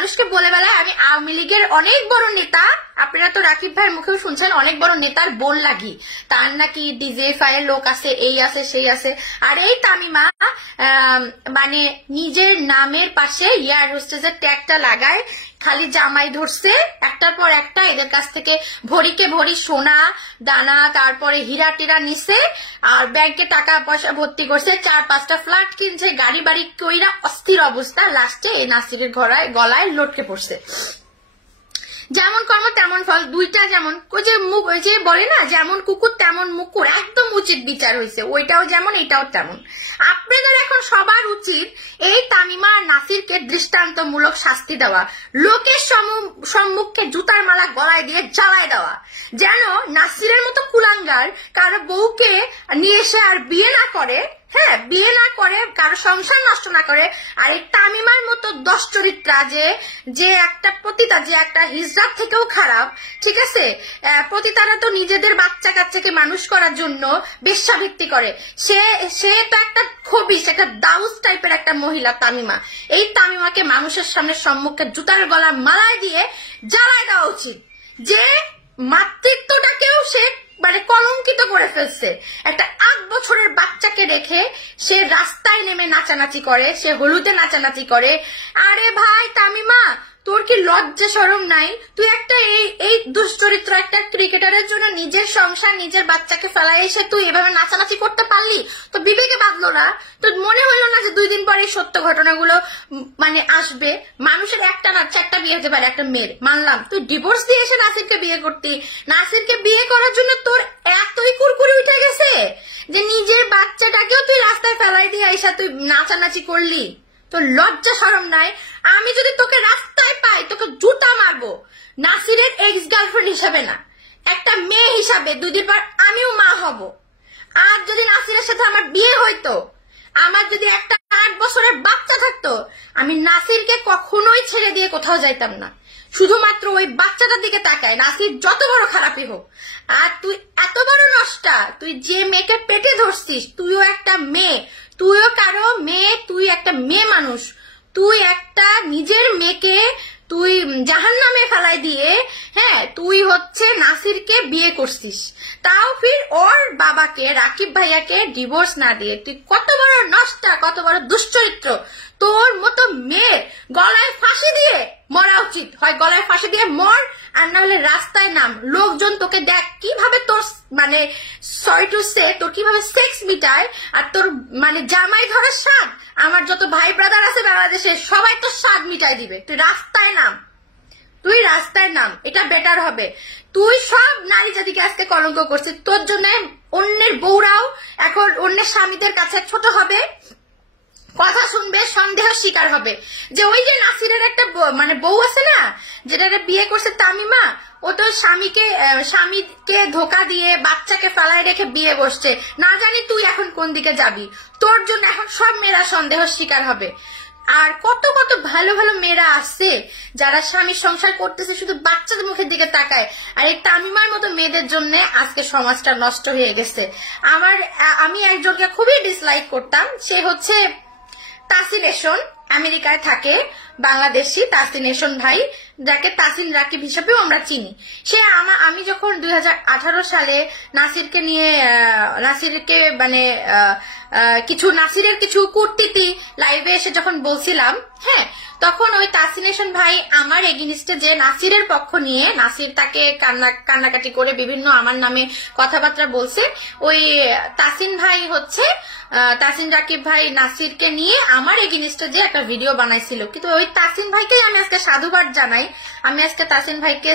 মানুষকে বলে বেলায় আমি আওয়ামী লীগের অনেক বড় নেতা, আপনারা তো রাকিব ভাইয়ের মুখেও শুনছেন অনেক বড় নেতার বোন লাগি, তার নাকি ডিজেফাই এর লোক আছে, এই আছে সেই আছে। আর এই তামিমা মানে নিজের নামের পাশে এয়ার হোস্টেসের ট্যাগটা লাগায়, খালি জামাই ধরছে একটার পর একটা, এদের কাছ থেকে ভরিকে ভরি সোনা দানা তারপরে হীরা টিরা নিছে, আর ব্যাংকে টাকা পয়সা ভর্তি করছে, 4-5টা ফ্ল্যাট কিনছে, গাড়ি বাড়ি কইরা অস্থির অবস্থা, লাস্টে এই নাসিরের গলায় লটকে পড়ছে। যেমন কর্ম তেমন ফল, দুইটা যেমন ওই যে বলে না যেমন কুকুর তেমন মুকুর, একদম উচিত বিচার হয়েছে, ওইটাও যেমন এটাও তেমন। আপনাদের এখন সবার উচিত এই তামিমা আর নাসিরকে দৃষ্টান্তমূলক শাস্তি দেওয়া, লোকের সম্মুখে জুতার মালা গলায় দিয়ে জ্বালায় দেওয়া, যেন নাসিরের মতো কুলাঙ্গার কারো বউকে নিয়ে এসে আর বিয়ে না করে, হ্যাঁ বিয়ে না করে, কারো সংসার নষ্ট না করে। আর এই তামিমার মতো দশ চরিত্রা যে একটা পতিতা, যে একটা হিজড়ার থেকেও খারাপ, ঠিক আছে, পতিতারা তো নিজেদের বাচ্চা কাচ্চাকে মানুষ করার জন্য বেশ্যাভিত্তি করে, সে তো একটা খবিশ, একটা দাউস টাইপের একটা মহিলা তামিমা। এই তামিমাকে মানুষের সামনে সম্মুখে জুতার গলার মালায় দিয়ে জ্বালায় দেওয়া উচিত, যে মাতৃত্বটাকেও সে মানে কলঙ্কিত করে ফেলছে। একটা 8 বছরের বাচ্চাকে রেখে সে রাস্তায় নেমে নাচানাচি করে, সে হলুদে নাচানাচি করে। আরে ভাই তামিমা, তোর কি লজ্জা শরম নাই? তুই একটা এই দুশ্চরিত্র একটা ক্রিকেটারের জন্য নিজের সংসার নিজের বাচ্চাকে ফেলায় এসে তুই এভাবে নাচানাচি করতে পারলি? তো বিবেকে বাঁধলো না? তোর মনে হইলো না যে 2 দিন পরে সত্য ঘটনাগুলো মানে আসবে? মানুষের একটা না 4টা বিয়ে হতে পারে একটা মেয়ের, মানলাম। তুই ডিভোর্স দিয়ে এসে নাসিরকে বিয়ে করতি, নাসিরকে বিয়ে করার জন্য তোর এতই কুরকুরি উঠে গেছে যে নিজের বাচ্চাটাকেও তুই রাস্তায় ফেলাই দিয়ে এসে তুই নাচানাচি করলি? তোর লজ্জা শরম নাই? আমি যদি তোকে রাস্তায় পাই তোকে জুতা মারবো, নাসিরের এক্স গার্লফ্রেন্ড হিসাবে না, একটা মেয়ে হিসাবে। 2 দিন পর আমিও মা হব। আর যদি নাসিরের সাথে আমার বিয়ে হইতো, আমার যদি একটা 8 বছরের বাচ্চা থাকতো, আমি নাসিরকে কখনোই ছেড়ে দিয়ে কোথাও যাইতাম না, শুধুমাত্র ওই বাচ্চাটার দিকে তাকায়, নাসির যত বড় খারাপই হোক। আর তুই এত বড় নষ্টা, তুই যে মেয়েকে পেটে ধরছিস, তুইও একটা মেয়ে, তুইও কারো মেয়ে, তুই একটা মেয়ে মানুষ, তুই একটা নিজের মেয়েকে তুই জাহান্নামে ফেলাই দিয়ে, হ্যাঁ তুই হচ্ছে নাসিরকে বিয়ে করছিস, তাও ফির ওর বাবাকে রাকিব ভাইয়াকে ডিভোর্স না দিয়ে। তুই কত বড় নষ্টা, কত বড় দুশ্চরিত্র! তোর মতো মেয়ে গলায় ফাঁসি দিয়ে মরা উচিত, হয় গলায় ফাঁসি দিয়ে মর, আর না হলে রাস্তায় নাম, লোকজন তোকে দেখ কিভাবে তোর মানে সরি টু সে তোর কিভাবে সেক্স মিটায়, আর তোর মানে জামাই ধরার স্বাদ। আমার যত ভাই ব্রাদার আছে বাংলাদেশে সবাই তোর স্বাদ মিটাই দিবে। তুই রাস্তায় নাম, তুই রাস্তায় নাম, এটা বেটার হবে। তুই সব নারী জাতিকে আজকে কলঙ্ক করছিস, তোর জন্য অন্যের বউরাও এখন অন্যের স্বামীদের কাছে ছোট হবে, কথা শুনবে, সন্দেহ শিকার হবে। যে ওই যে নাসিরের একটা মানে বউ আছে না, যেটা বিয়ে করছে তামিমা, ও তো স্বামীকে ধোকা দিয়ে বাচ্চাকে ফেলায় রেখে বিয়ে বসছে, না জানি তুই এখন কোন দিকে যাবি। তোর জন্য এখন সব মেয়েরা সন্দেহ শিকার হবে। আর কত কত ভালো ভালো মেয়েরা আছে যারা স্বামীর সংসার করতেছে, শুধু বাচ্চাদের মুখের দিকে তাকায়। আর এই তামিমার মতো মেয়েদের জন্য আজকে সমাজটা নষ্ট হয়ে গেছে। আমি একজনকে খুবই ডিসলাইক করতাম, সে হচ্ছে তাসিনেশন, আমেরিকায় থাকে, বাংলাদেশি তাসিনেশন ভাই, যাকে তাসিন রাকিব হিসেবেও আমরা চিনি। সে আমি যখন 2018 সালে নাসিরকে মানে নাসিরের কিছু কূটনীতি লাইভে এসে যখন বলছিলাম, হ্যাঁ তখন ওই তাসিনেশন ভাই আমার এগেইনস্টে যে নাসিরের পক্ষ নিয়ে, নাসির তাকে কান্নাকাটি করে বিভিন্ন আমার নামে কথাবার্তা বলছে, ওই তাসিন ভাই হচ্ছে তাসিন রাকিব ভাই নাসিরকে নিয়ে আমার এগেইনস্টে যে একটা ভিডিও বানাইছিল। কিন্তু ওই তাসিন ভাইকে আমি আজকে সাধুবাদ জানাই, আমি আজকে তাসিন ভাইকে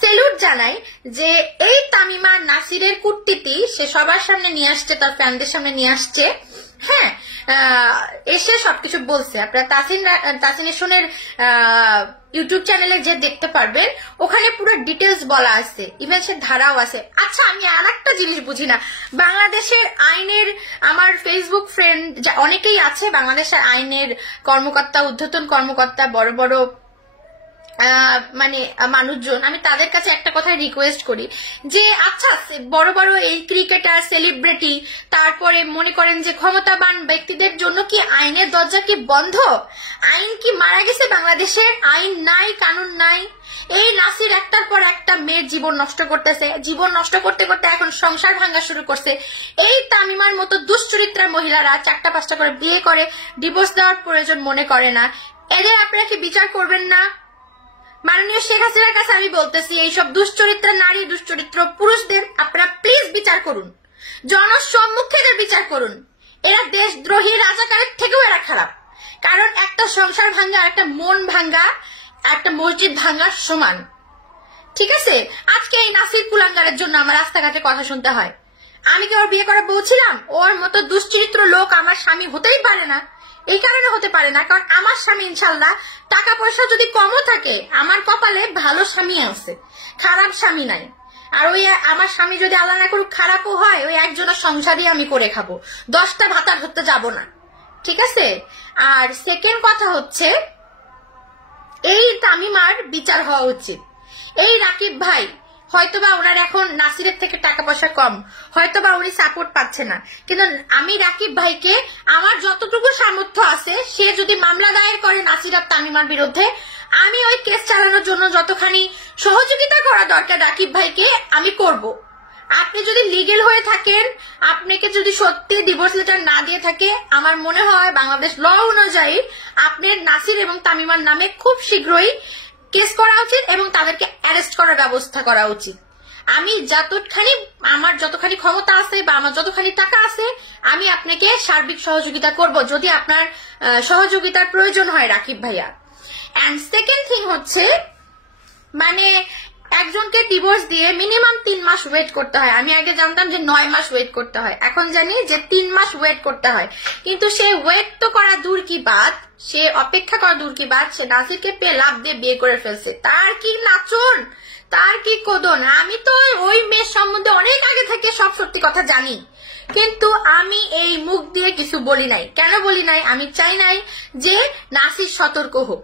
সেলুট জানাই যে এই তামিমা নাসিরের কূটনীতি সে সবার সামনে নিয়ে আসছে, তার ফ্যানদের সামনে নিয়ে আসছে, হ্যাঁ এসে সবকিছু বলছে। আপনারা তাসিনেশনের ইউটিউব চ্যানেলে যে দেখতে পারবেন, ওখানে পুরো ডিটেলস বলা আছে, ইভেন সে ধারাও আছে। আচ্ছা আমি আর একটা জিনিস বুঝি না, বাংলাদেশের আইনের, আমার ফেসবুক ফ্রেন্ড অনেকেই আছে বাংলাদেশের আইনের কর্মকর্তা, ঊর্ধ্বতন কর্মকর্তা, বড় বড় মানে মানুষজন, আমি তাদের কাছে একটা কথা রিকোয়েস্ট করি যে আচ্ছা বড় বড় এই ক্রিকেটার সেলিব্রিটি তারপরে মনে করেন যে ক্ষমতাবান ব্যক্তিদের জন্য কি আইনের দরজা কি বন্ধ? আইন কি মারা গেছে? বাংলাদেশের আইন নাই, কানুন নাই। এই নাসির একটার পর একটা মেয়ের জীবন নষ্ট করতেছে, জীবন নষ্ট করতে করতে এখন সংসার ভাঙা শুরু করছে। এই তামিমার মতো দুশ্চরিত্রা মহিলারা 4টা-5টা করে বিয়ে করে ডিভোর্স দেওয়ার প্রয়োজন মনে করে না। এদের আপনারা কি বিচার করবেন না? মাননীয় শেখ হাসিনার কাছে আমি বলতেছি, এইসব দুশ্চরিত্র নারী, দুশ্চরিত্র পুরুষদের আপনারা প্লিজ বিচার করুন, জনসম্মুখে এদের বিচার করুন। এরা দেশদ্রোহী রাজাকারের থেকেও এরা খারাপ, কারণ একটা সংসার ভাঙ্গা, একটা মন ভাঙ্গা, একটা মসজিদ ভাঙ্গার সমান। ঠিক আছে, আজকে এই নাসির কুলাঙ্গারের জন্য আমার রাস্তাঘাটে কথা শুনতে হয়। আমি কি ওর বিয়ে করা বউ ছিলাম? ওর মতো দুশ্চরিত্র লোক আমার স্বামী হতেই পারে না। এই কারণে হতে পারে না কারণ আমার স্বামী ইনশাল্লাহ টাকা পয়সা যদি কমও থাকে, আমার কপালে ভালো স্বামী আছে, খারাপ স্বামী নাই। আর ওই আমার স্বামী যদি আল্লাহ না করুক খারাপও হয়, ওই একজনের সংসারই আমি করে খাবো, 10টা ভাতা ধরতে যাব না। ঠিক আছে। আর সেকেন্ড কথা হচ্ছে, এই তামিমার বিচার হওয়া উচিত। এই রাকিব ভাই হয়তোবা ওনার এখন নাসিরের থেকে টাকা পয়সা কম, হয়তোবা উনি সাপোর্ট পাচ্ছে না, কিন্তু আমি রাকিব ভাইকে আমার যতটুকু সামর্থ্য আছে, সে যদি মামলা দায়ের করে নাসির আর তামিমার বিরুদ্ধে, আমি ওই কেস চালানোর জন্য যতখানি সহযোগিতা করা দরকার রাকিব ভাইকে আমি করব। আপনি যদি লিগেল হয়ে থাকেন, আপনাকে যদি সত্যি ডিভোর্স লেটার না দিয়ে থাকে, আমার মনে হয় বাংলাদেশ ল অনুযায়ী আপনার নাসির এবং তামিমার নামে খুব শীঘ্রই কেস করা উচিত এবং তাদেরকে অ্যারেস্ট করার ব্যবস্থা করা উচিত। আমি আমার যতখানি ক্ষমতা আছে বা আমার যতখানি টাকা আছে, আমি আপনাকে সার্বিক সহযোগিতা করব যদি আপনার সহযোগিতার প্রয়োজন হয় রাকিব ভাইয়া। এন্ড সেকেন্ড থিং হচ্ছে, মানে একজনকে ডিভোর্স দিয়ে মিনিমাম 3 মাস ওয়েট করতে হয়। আমি আগে জানতাম যে 9 মাস ওয়েট করতে হয়, এখন জানি যে 3 মাস ওয়েট করতে হয়। কিন্তু সে ওয়েট তো করা দূর কি বাদ, সে অপেক্ষা করা দূর কি বাদ, সে নাসিরকে পেয়ে লাভ দিয়ে বিয়ে করে ফেলছে। তার কি নাচন, তার কি কোদন। আমি তো ওই মেয়ের সম্বন্ধে অনেক আগে থেকে সব সত্যি কথা জানি, কিন্তু আমি এই মুখ দিয়ে কিছু বলি নাই। কেন বলি নাই? আমি চাই নাই যে নাসির সতর্ক হোক।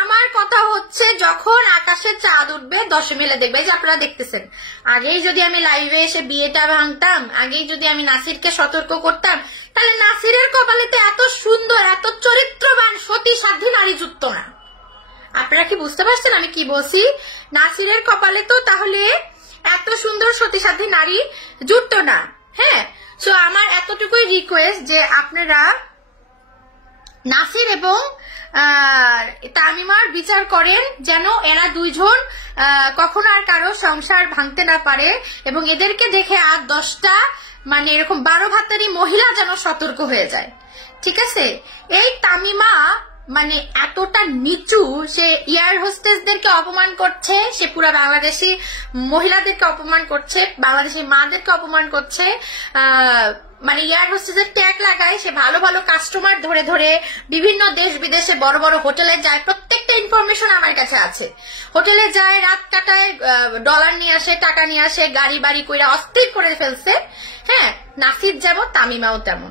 আমার কথা হচ্ছে, যখন আকাশে চাঁদ উঠবে 10 মেলে দেখবে, যে আপনারা দেখতেছেন। আগেই যদি আমি লাইভে এসে বিয়েটা ভাঙতাম, আগেই যদি আমি নাসিরকে সতর্ক করতাম, তাহলে নাসিরের কপালে তো এত সুন্দর, এত চরিত্রবান, সতী সাধ্বী নারী জুটতো না। আপনারা কি বুঝতে পারছেন আমি কি বলছি? নাসিরের কপালে তো তাহলে এত সুন্দর সতী সাধ্বী নারী জুটতো না। হ্যাঁ, সো আমার এতটুকুই রিকোয়েস্ট যে আপনারা নাসির এবং তামিমার বিচার করেন, যেন এরা দুইজন কখনো আর কারো সংসার ভাঙতে না পারে, এবং এদেরকে দেখে আর 10টা মানে এরকম 12 ভাতারি মহিলা যেন সতর্ক হয়ে যায়। ঠিক আছে। এই তামিমা মানে এতটা নিচু, সে এয়ার হোস্টেসদেরকে অপমান করছে, সে পুরা বাংলাদেশি মহিলাদেরকে অপমান করছে, বাংলাদেশি মাদেরকে অপমান করছে। মানে এয়ার হোস্টেসের ট্যাগ লাগায়, সে ভালো ভালো কাস্টমার ধরে ধরে বিভিন্ন দেশ বিদেশে বড় বড় হোটেলে যায়। প্রত্যেকটা ইনফরমেশন আমার কাছে আছে। হোটেলে যায়, রাত কাটায়, ডলার নিয়ে আসে, টাকা নিয়ে আসে, গাড়ি বাড়ি কইরা অস্থির করে ফেলছে। হ্যাঁ, নাসির যেমন তামিমাও তেমন।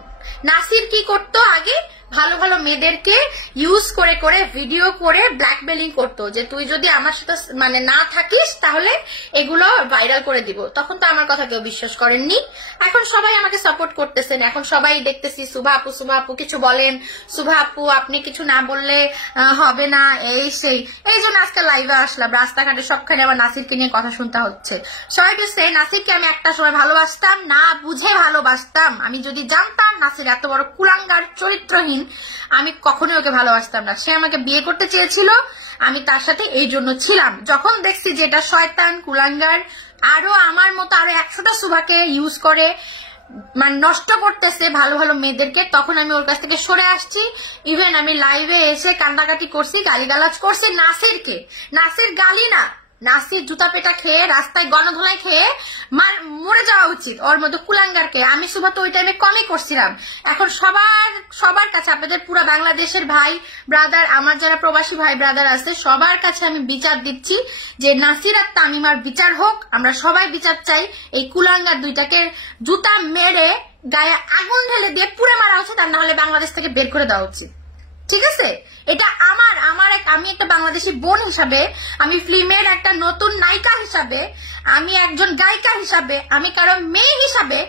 নাসির কি করতো আগে, ভালো ভালো মেয়েদেরকে ইউজ করে করে ভিডিও করে ব্ল্যাকমেলিং করতো, যে তুই যদি আমার সাথে মানে না থাকিস তাহলে এগুলো ভাইরাল করে দিব। তখন তো আমার কথা কেউ বিশ্বাস করেননি। এখন সবাই আমাকে সাপোর্ট করতেছেন, এখন সবাই দেখতেছি সুভা আপু কিছু বলেন, সুভা আপু আপনি কিছু না বললে হবে না, এই সেই। এই জন্য আজকে লাইভে আসলাম। রাস্তাঘাটে সবখানে আমার নাসিরকে নিয়ে কথা শুনতে হচ্ছে। সবাই বলছে নাসিরকে আমি একটা সময় ভালোবাসতাম, না বুঝে ভালোবাসতাম। আমি যদি জানতাম নাসির এত বড় কুলাঙ্গার, চরিত্রহীন, আমি কখনোই ওকে ভালোবাসতাম না। সে আমাকে বিয়ে করতে চেয়েছিল, আমি তার সাথে এই জন্য ছিলাম। যখন দেখছি যে এটা শয়তান, কুলাঙ্গার, আরো আমার মতো আরো 100টা সুভাকে ইউজ করে মানে নষ্ট করতেছে ভালো ভালো মেয়েদেরকে, তখন আমি ওর কাছ থেকে সরে আসছি। ইভেন আমি লাইভে এসে কান্দাকাটি করছি, গালিগালাজ করছি নাসিরকে। নাসির গালি না, নাসির জুতা পেটা খেয়ে, রাস্তায় গণধোলাই খেয়ে মরে যাওয়া উচিত, ওর মতো কুলাঙ্গারকে। আমি সুভা তো ওই টাইমে কমই করছিলাম। এখন সবার কাছে, আপনাদের পুরো বাংলাদেশের ভাই ব্রাদার, আমার যারা প্রবাসী ভাই ব্রাদার আছে, সবার কাছে আমি বিচার দিচ্ছি যে নাসির আর তামিমার বিচার হোক। আমরা সবাই বিচার চাই। এই কুলাঙ্গার দুইটাকে জুতা মেরে গায়ে আগুন ঢেলে দিয়ে পুড়ে মারা উচিত, আর না হলে বাংলাদেশ থেকে বের করে দেওয়া উচিত। ঠিক আছে? এটা আমি একটা বাংলাদেশি বোন হিসাবে, আমি ফিল্মের একটা নতুন নায়িকা হিসাবে, আমি একজন গায়িকা হিসাবে, আমি কারো মেয়ে হিসাবে,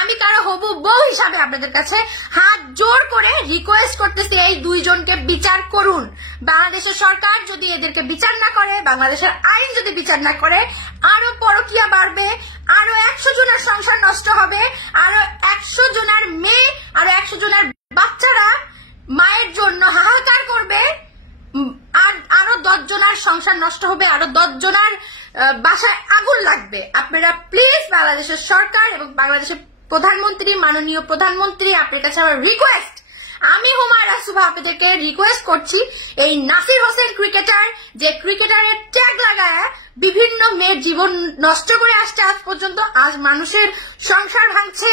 আমি কারো হবু বউ হিসাবে আপনাদের কাছে হাত জোর করে রিকোয়েস্ট করতেছি, এই দুইজনকে বিচার করুন। বাংলাদেশের সরকার যদি এদেরকে বিচার না করে, বাংলাদেশের আইন যদি বিচার না করে, আরো পরকীয়া বাড়বে, আরো 100 জনের সংসার নষ্ট হবে, আরো 100 জনের মেয়ে, আরো 100 জনের বাচ্চারা মায়ের জন্য হাহাকার করবে, আর আরো 10 জনের সংসার নষ্ট হবে, আরো 10 জনের বাসায় আগুন লাগবে। আপনারা প্লিজ বাংলাদেশের সরকার এবং বাংলাদেশের প্রধানমন্ত্রী, মাননীয় প্রধানমন্ত্রী, আপনার কাছে আমার রিকোয়েস্ট, আমি হুমায়রা সুভা আপনাদেরকে রিকোয়েস্ট করছি, এই নাসির হোসেন ক্রিকেটার, যে ক্রিকেটারের ট্যাগ লাগায় বিভিন্ন মেয়ের জীবন নষ্ট করে আসছে আজ পর্যন্ত, আজ মানুষের সংসার ভাঙছে,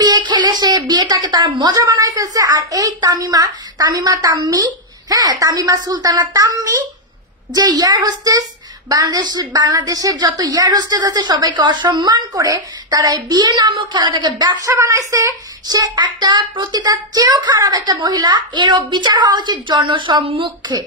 বিয়ে খেলে সে বিয়েটাকে তারা মজা বানায় ফেলছে। আর এই তামিমা সুলতানা তাম্মি, যে ইয়ার হোস্টেস, বাংলাদেশের যত ইয়ার হোস্টেস আছে সবাইকে অসম্মান করে তারা এই বিয়ে নামক খেলাটাকে ব্যবসা বানাইছে। সে একটা প্রতিটার চেয়েও খারাপ একটা মহিলা, এরও বিচার হওয়া উচিত জনসম্মুখে।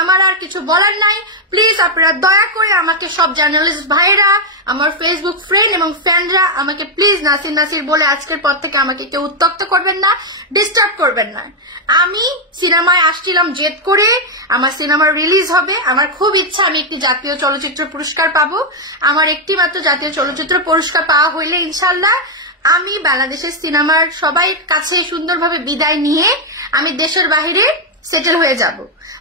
আমার আর কিছু বলার নাই। প্লিজ আপনারা দয়া করে আমাকে, সব জার্নালিস্ট ভাইরা, আমার ফেসবুক ফ্রেন্ড এবং ফ্যানরা, আমাকে প্লিজ নাসির বলে আজকের পর থেকে আমাকে কেউ উত্ত্যক্ত করবেন না, ডিস্টার্ব করবেন না। আমি সিনেমায় আসছিলাম জেদ করে, আমার সিনেমা রিলিজ হবে, আমার খুব ইচ্ছা আমি একটি জাতীয় চলচ্চিত্র পুরস্কার পাবো। আমার একটি মাত্র জাতীয় চলচ্চিত্র পুরস্কার পাওয়া হইলে ইনশাল্লাহ আমি বাংলাদেশের সিনেমার সবাই কাছে সুন্দরভাবে বিদায় নিয়ে আমি দেশের বাহিরে সেটেল হয়ে যাব,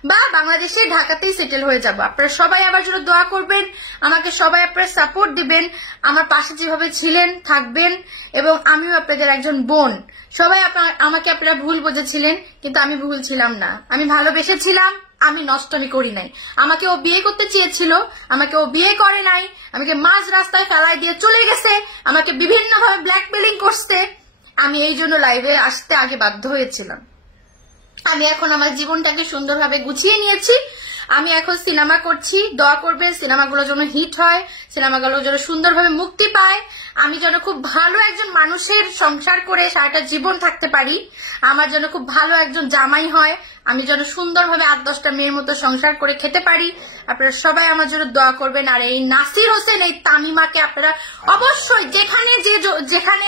বা বাংলাদেশে ঢাকাতেই সেটেল হয়ে যাব। আপনারা সবাই আমার জন্য দোয়া করবেন, আমাকে সবাই আপনারা সাপোর্ট দিবেন, আমার পাশে যেভাবে ছিলেন থাকবেন, এবং আমিও আপনাদের একজন বোন। সবাই আমাকে আপনারা ভুল বুঝেছিলেন, কিন্তু আমি ভুল ছিলাম না, আমি ভালোবেসেছিলাম, আমি নষ্টমি করি নাই। আমাকে ও বিয়ে করতে চেয়েছিল, আমাকে ও বিয়ে করে নাই, আমাকে মাঝ রাস্তায় ফেলাই দিয়ে চলে গেছে, আমাকে বিভিন্নভাবে ব্ল্যাকমেলিং করছে। আমি এই জন্য লাইভে আসতে আগে বাধ্য হয়েছিলাম। আমি এখন আমার জীবনটাকে সুন্দরভাবে গুছিয়ে নিয়েছি। আমি এখন সিনেমা করছি, দোয়া করবেন সিনেমাগুলো যেন হিট হয়, সিনেমাগুলো যেন সুন্দরভাবে মুক্তি পায়, আমি যেন খুব ভালো একজন মানুষের সংসার করে সারাটা জীবন থাকতে পারি, আমার যেন খুব ভালো একজন জামাই হয়, আমি যেন সুন্দরভাবে 8-10টা মেয়ের মতো সংসার করে খেতে পারি। আপনারা সবাই আমার জন্য দোয়া করবেন। আর এই নাসির হোসেন, এই তামিমাকে আপনারা অবশ্যই যেখানে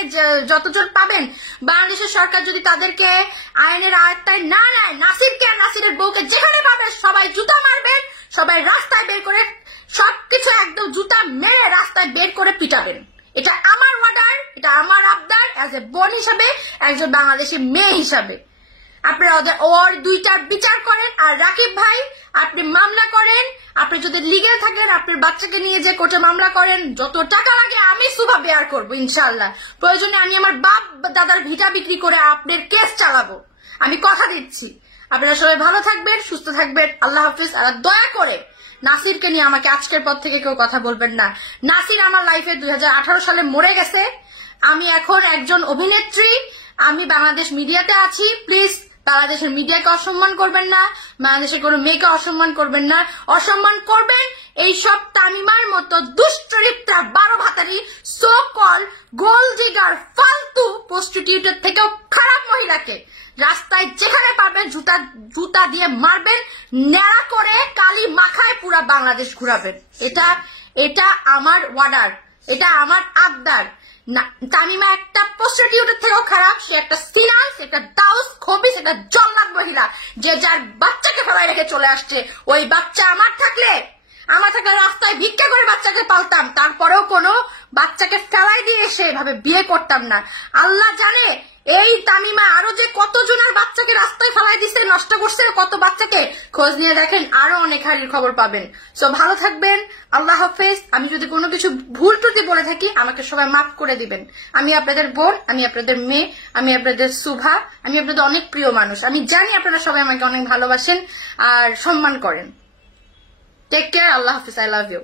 যতজন পাবেন, বাংলাদেশের সরকার যদি তাদেরকে আইনের আয়ত্তায় না নেয়, নাসিরকে আর নাসিরের বউকে যেখানে পাবেন সবাই জুতা মারবেন, সবাই রাস্তায় বের করে সবকিছু একদম জুতা মেরে রাস্তায় বের করে পিটাবেন। এটা আমার অর্ডার, এটা আমার আবদার, অ্যাজ এ বোন হিসাবে, একজন বাংলাদেশি মেয়ে হিসাবে। আপনারা ওর দুইটার বিচার করেন। আর রাকিব ভাই, আপনি মামলা করেন, আপনি যদি লিগেল থাকেন আপনার বাচ্চাকে নিয়ে যে কোর্টে মামলা করেন, যত টাকা লাগে আমি সুভা বেয়ার করবো ইনশাল্লাহ। প্রয়োজনে আমি আমার বাপ দাদার ভিটা বিক্রি করে আপনার কেস চালাবো, আমি কথা দিচ্ছি। আপনারা সবাই ভালো থাকবেন, সুস্থ থাকবেন, আল্লাহ হাফিজ। আর দয়া করে নাসিরকে নিয়ে আমাকে আজকের পর থেকে কেউ কথা বলবেন না। নাসির আমার লাইফে 2018 সালে মরে গেছে। আমি এখন একজন অভিনেত্রী, আমি বাংলাদেশ মিডিয়াতে আছি। প্লিজ বাংলাদেশের মিডিয়াকে অসম্মান করবেন না, বাংলাদেশের কোনো মেয়েকে অসম্মান করবেন না। অসম্মান করবেন এইসব তামিমার মতো দুশ্চরিত্রা 12 ভাতারি সো কল গোল্ড ডিগার ফালতু প্রস্টিটিউটের থেকেও খারাপ মহিলাকে রাস্তায় যেখানে পাবেন জুতা দিয়ে মারবেন, ন্যাড়া করে কালি মাখায় পুরা বাংলাদেশ ঘুরাবেন। এটা আমার অর্ডার, এটা আমার আবদার। তামিমা একটা প্রস্টিটিউটের থেকেও খারাপ, সে একটা সিনাস, একটা দাউস, খবিস, একটা জল্লাদ মহিলা, যে যার বাচ্চাকে ফেলায় রেখে চলে আসছে। ওই বাচ্চা আমার থাকলে রাস্তায় ভিক্ষা করে বাচ্চাকে পালতাম, তারপরেও কোনো বাচ্চাকে ফেলাই দিয়ে এসে এভাবে বিয়ে করতাম না। আল্লাহ জানে এই তামিমা আরো যে কতজনের বাচ্চাকে রাস্তায় ফেলাই দিচ্ছে, নষ্ট করছে, কত বাচ্চাকে খোঁজ নিয়ে দেখেন, আরো অনেক হারির খবর পাবেন। সো ভালো থাকবেন, আল্লাহ হাফেজ। আমি যদি কোনো কিছু ভুল ত্রুটি বলে থাকি আমাকে সবাই মাফ করে দিবেন। আমি আপনাদের বোন, আমি আপনাদের মেয়ে, আমি আপনাদের সুভা, আমি আপনাদের অনেক প্রিয় মানুষ। আমি জানি আপনারা সবাই আমাকে অনেক ভালোবাসেন আর সম্মান করেন। টেক কেয়ার, আল্লাহ হাফেজ, আই লাভ ইউ।